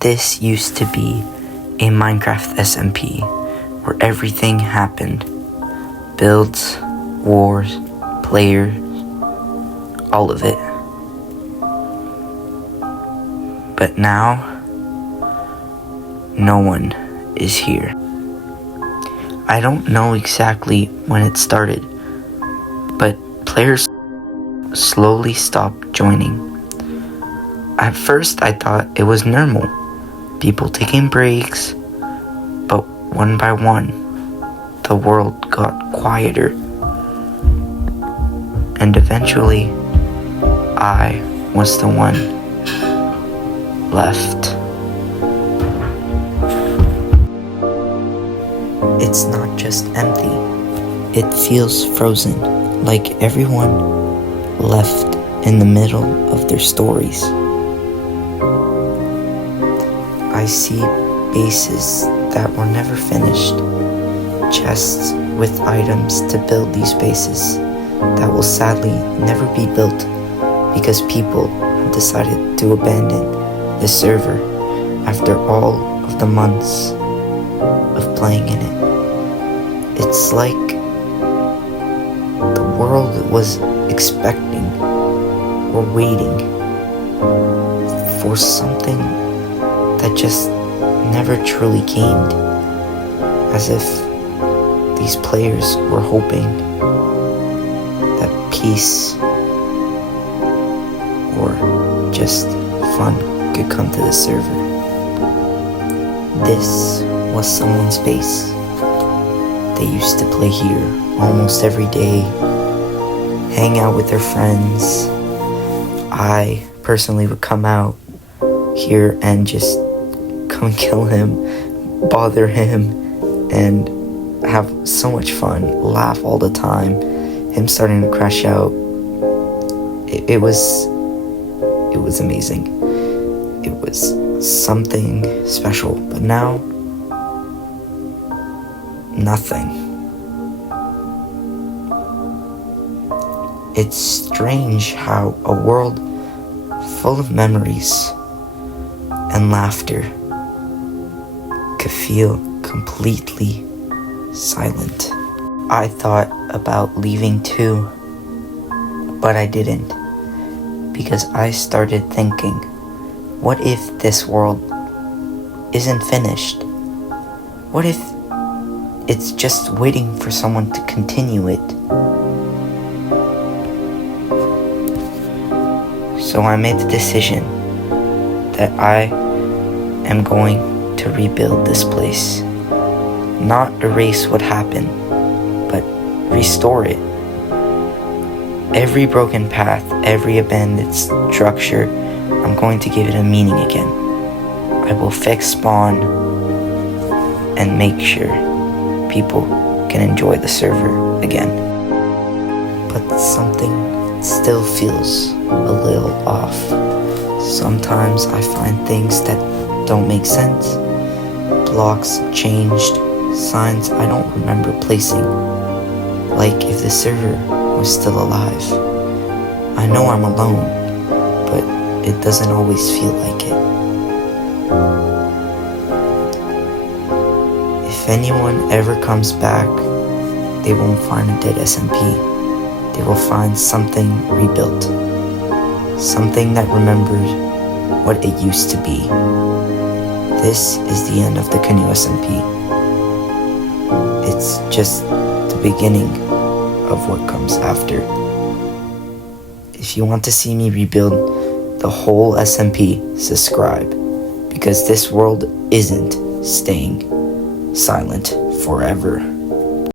This used to be a Minecraft SMP where everything happened. Builds, wars, players, all of it. But now, no one is here. I don't know exactly when it started, but players slowly stopped joining. At first I thought it was normal, people taking breaks, but one by one, the world got quieter. And eventually, I was the one left. It's not just empty, it feels frozen, like everyone left in the middle of their stories. I see bases that were never finished, chests with items to build these bases that will sadly never be built because people have decided to abandon the server after all of the months of playing in it. It's like the world was expecting or waiting for something that just never truly came, as if these players were hoping that peace or just fun could come to the server. This was someone's base. They used to play here almost every day, hang out with their friends. I personally would come out here and just come and kill him, bother him, and have so much fun, laugh all the time. Him starting to crash out. It was amazing. It was something special, but now, nothing. It's strange how a world full of memories and laughter could feel completely silent. I thought about leaving too, but I didn't, because I started thinking, what if this world isn't finished? What if it's just waiting for someone to continue it? So I made the decision that I am going to rebuild this place. Not erase what happened, but restore it. Every broken path, every abandoned structure, I'm going to give it a meaning again. I will fix spawn and make sure people can enjoy the server again. But something still feels a little off. Sometimes I find things that don't make sense. Blocks changed, signs I don't remember placing. Like if the server was still alive. I know I'm alone, but it doesn't always feel like it. If anyone ever comes back, they won't find a dead SMP. They will find something rebuilt. Something that remembers what it used to be. This is the end of the CanoeSMP. It's just the beginning of what comes after. If you want to see me rebuild the whole SMP, subscribe, because this world isn't staying silent forever.